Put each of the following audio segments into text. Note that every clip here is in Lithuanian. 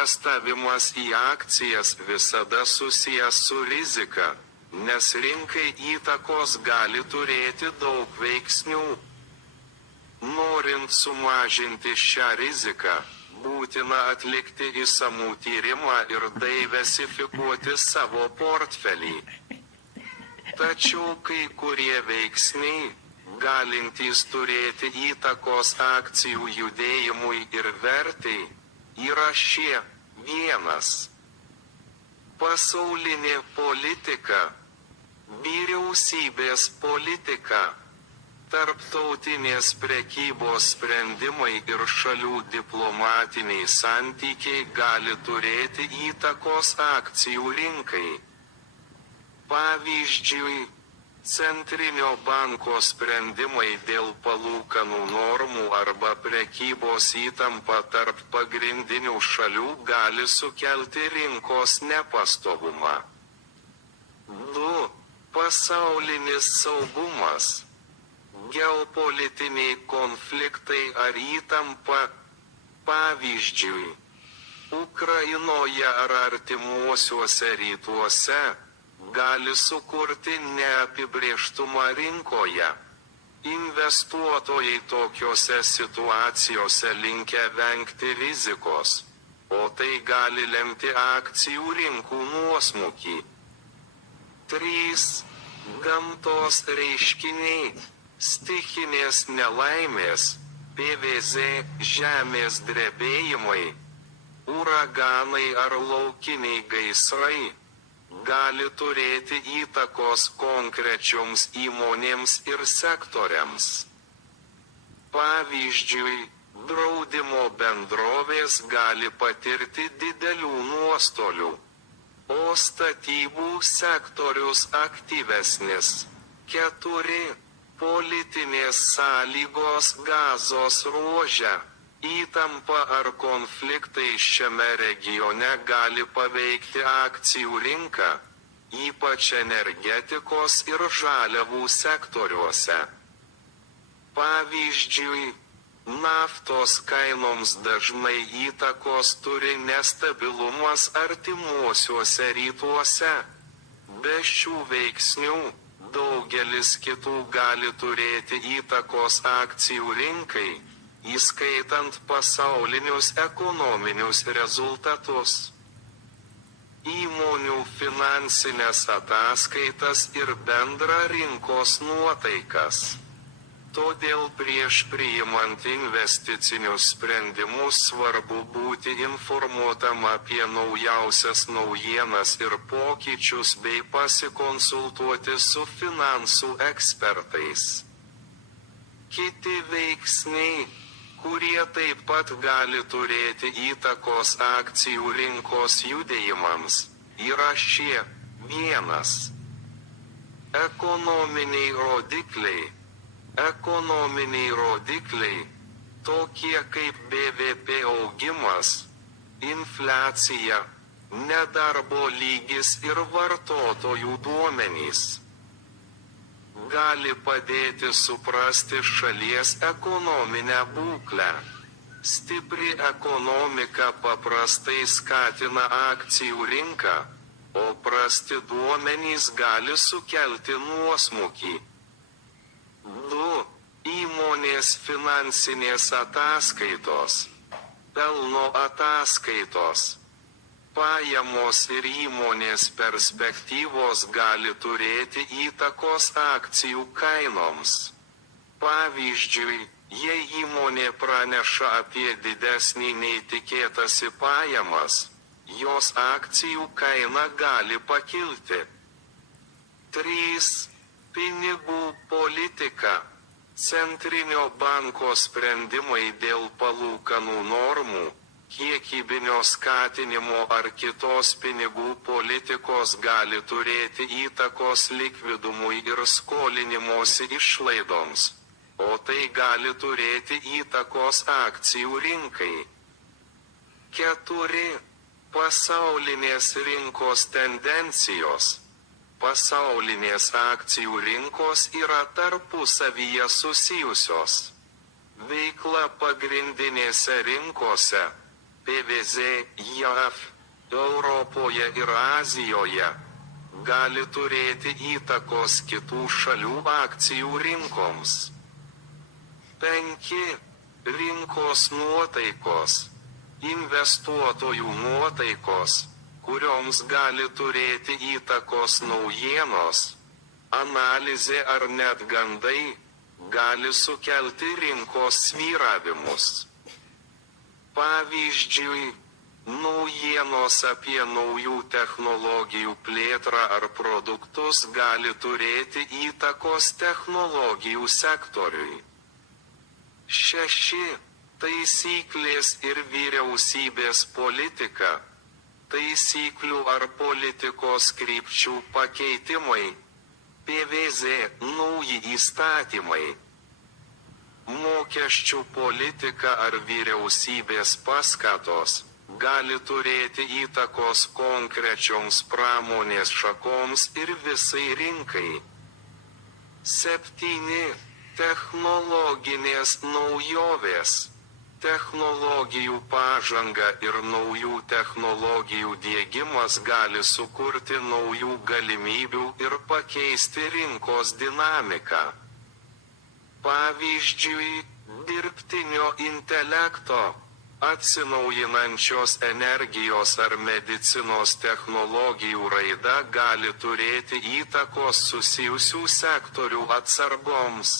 Investavimas į akcijas visada susijęs su rizika, nes rinkai įtakos gali turėti daug veiksnių. Norint sumažinti šią riziką, būtina atlikti išsamų tyrimą ir diversifikuoti savo portfelį. Tačiau kai kurie veiksniai, galintys turėti įtakos akcijų judėjimui ir vertei, yra šie: 1. Pasaulinė politika, vyriausybės politika, tarptautinės prekybos sprendimai ir šalių diplomatiniai santykiai gali turėti įtakos akcijų rinkai. Pavyzdžiui, Centrinio banko sprendimai dėl palūkanų normų arba prekybos įtampa tarp pagrindinių šalių gali sukelti rinkos nepastovumą. 2. Pasaulinis saugumas, geopolitiniai konfliktai ar įtampa, pavyzdžiui, Ukrainoje ar artimuosiuose rytuose, gali sukurti neapibrėžtumą rinkoje. Investuotojai tokiose situacijose linkę vengti rizikos, o tai gali lemti akcijų rinkų nuosmukį. 3. Gamtos reiškiniai, stichinės nelaimės, PVZ, žemės drebėjimai, uraganai ar laukiniai gaisrai, gali turėti įtakos konkrečioms įmonėms ir sektoriams. Pavyzdžiui, draudimo bendrovės gali patirti didelių nuostolių, o statybų sektorius aktyvesnis. 4. Politinės sąlygos Gazos ruože. Įtampa ar konfliktai šiame regione gali paveikti akcijų rinką, ypač energetikos ir žaliavų sektoriuose. Pavyzdžiui, naftos kainoms dažnai įtakos turi nestabilumas artimuosiuose rytuose. Be šių veiksnių, daugelis kitų gali turėti įtakos akcijų rinkai, įskaitant pasaulinius ekonominius rezultatus, įmonių finansinės ataskaitas ir bendrą rinkos nuotaikas. Todėl prieš priimant investicinius sprendimus svarbu būti informuotam apie naujausias naujienas ir pokyčius bei pasikonsultuoti su finansų ekspertais. Kiti veiksniai, kurie taip pat gali turėti įtakos akcijų rinkos judėjimams, yra šie: 1. Ekonominiai rodikliai. Ekonominiai rodikliai, tokie kaip BVP augimas, infliacija, nedarbo lygis ir vartotojų duomenys, gali padėti suprasti šalies ekonominę būklę. Stipri ekonomika paprastai skatina akcijų rinką, o prasti duomenys gali sukelti nuosmukį. 2. Įmonės finansinės ataskaitos. Pelno ataskaitos. Pajamos ir įmonės perspektyvos gali turėti įtakos akcijų kainoms. Pavyzdžiui, jei įmonė praneša apie didesnį nei tikėtasi pajamas, jos akcijų kaina gali pakilti. 3. Pinigų politika. Centrinio banko sprendimai dėl palūkanų normų, kiekybinio skatinimo ar kitos pinigų politikos gali turėti įtakos likvidumui ir skolinimosi išlaidoms, o tai gali turėti įtakos akcijų rinkai. 4. Pasaulinės rinkos tendencijos. Pasaulinės akcijų rinkos yra tarpusavyje susijusios. Veikla pagrindinėse rinkose, PVZ JAV, Europoje ir Azijoje gali turėti įtakos kitų šalių akcijų rinkoms. 5. Rinkos nuotaikos. Investuotojų nuotaikos, kurioms gali turėti įtakos naujienos, analizė ar net gandai, gali sukelti rinkos svyravimus. Pavyzdžiui, naujienos apie naujų technologijų plėtrą ar produktus gali turėti įtakos technologijų sektoriui. 6. Taisyklės ir vyriausybės politika. Taisyklių ar politikos krypčių pakeitimai. PVZ nauji įstatymai. Mokesčių politika ar vyriausybės paskatos gali turėti įtakos konkrečioms pramonės šakoms ir visai rinkai. 7. Technologinės naujovės. Technologijų pažanga ir naujų technologijų diegimas gali sukurti naujų galimybių ir pakeisti rinkos dinamiką. Pavyzdžiui, dirbtinio intelekto, atsinaujinančios energijos ar medicinos technologijų raida gali turėti įtakos susijusių sektorių atsargoms.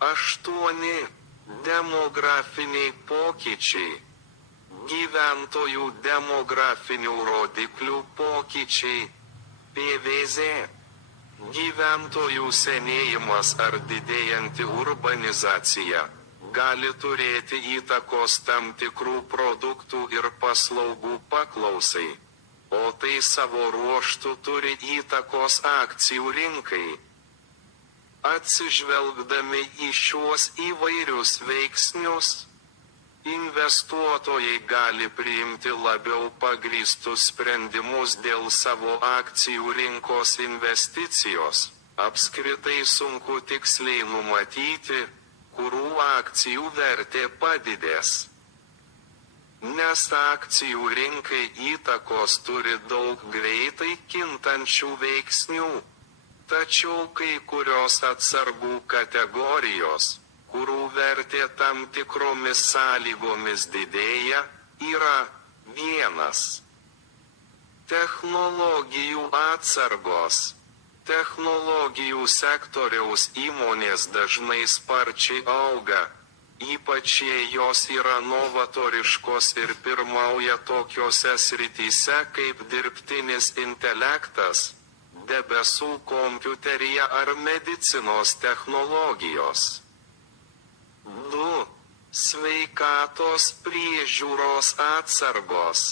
8. Demografiniai pokyčiai. Gyventojų demografinių rodiklių pokyčiai. PVZ. Gyventojų senėjimas ar didėjanti urbanizacija gali turėti įtakos tam tikrų produktų ir paslaugų paklausai, o tai savo ruožtu turi įtakos akcijų rinkai. Atsižvelgdami į šiuos įvairius veiksnius, investuotojai gali priimti labiau pagrįstus sprendimus dėl savo akcijų rinkos investicijos. Apskritai sunku tiksliai numatyti, kurių akcijų vertė padidės. Nes akcijų rinkai įtakos turi daug greitai kintančių veiksnių. Tačiau kai kurios atsargų kategorijos, kurių vertė tam tikromis sąlygomis didėja, yra 1. Technologijų atsargos. Technologijų sektoriaus įmonės dažnai sparčiai auga, ypač jei jos yra novatoriškos ir pirmauja tokiose srityse kaip dirbtinis intelektas, debesų kompiuterija ar medicinos technologijos. 2. Sveikatos priežiūros atsargos.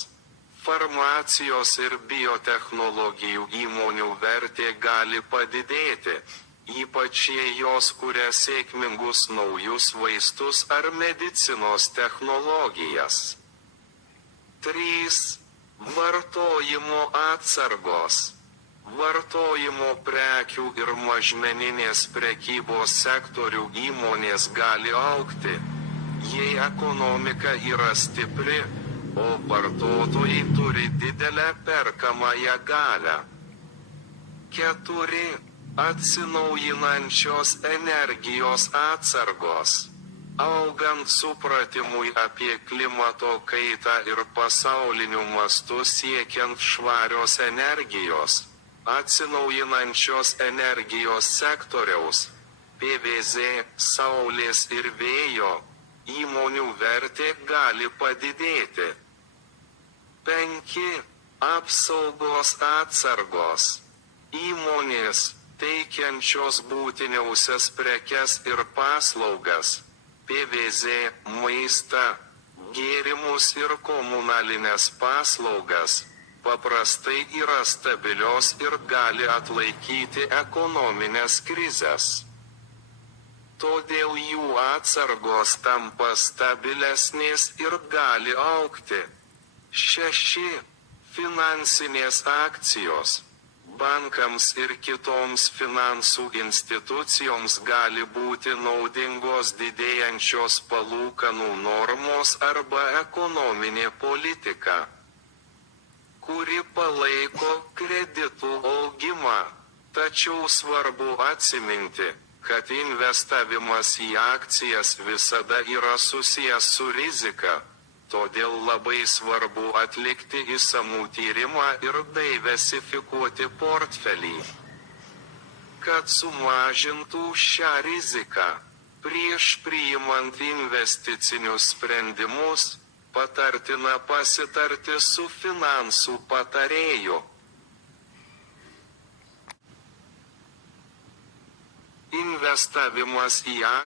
Farmacijos ir biotechnologijų įmonių vertė gali padidėti, ypač jei jos kuria sėkmingus naujus vaistus ar medicinos technologijas. 3. Vartojimo atsargos. Vartojimo prekių ir mažmeninės prekybos sektorių įmonės gali augti, jei ekonomika yra stipri, o vartotojai turi didelę perkamąją galią. 4. Atsinaujinančios energijos atsargos. Augant supratimui apie klimato kaitą ir pasauliniu mastu siekiant švarios energijos, atsinaujinančios energijos sektoriaus, PVZ, saulės ir vėjo, įmonių vertė gali padidėti. 5. Apsaugos atsargos. Įmonės, teikiančios būtiniausias prekes ir paslaugas, PVZ, maistą, gėrimus ir komunalinės paslaugas, paprastai yra stabilios ir gali atlaikyti ekonominės krizės. Todėl jų atsargos tampa stabilesnės ir gali augti. 6. Finansinės akcijos. bankams ir kitoms finansų institucijoms gali būti naudingos didėjančios palūkanų normos arba ekonominė politika, kuri palaiko kreditų augimą. Tačiau svarbu atsiminti, kad investavimas į akcijas visada yra susijęs su rizika, todėl labai svarbu atlikti išsamų tyrimą ir diversifikuoti portfelį, kad sumažintų šią riziką. Prieš priimant investicinius sprendimus, patartina pasitarti su finansų patarėju. Investavimas į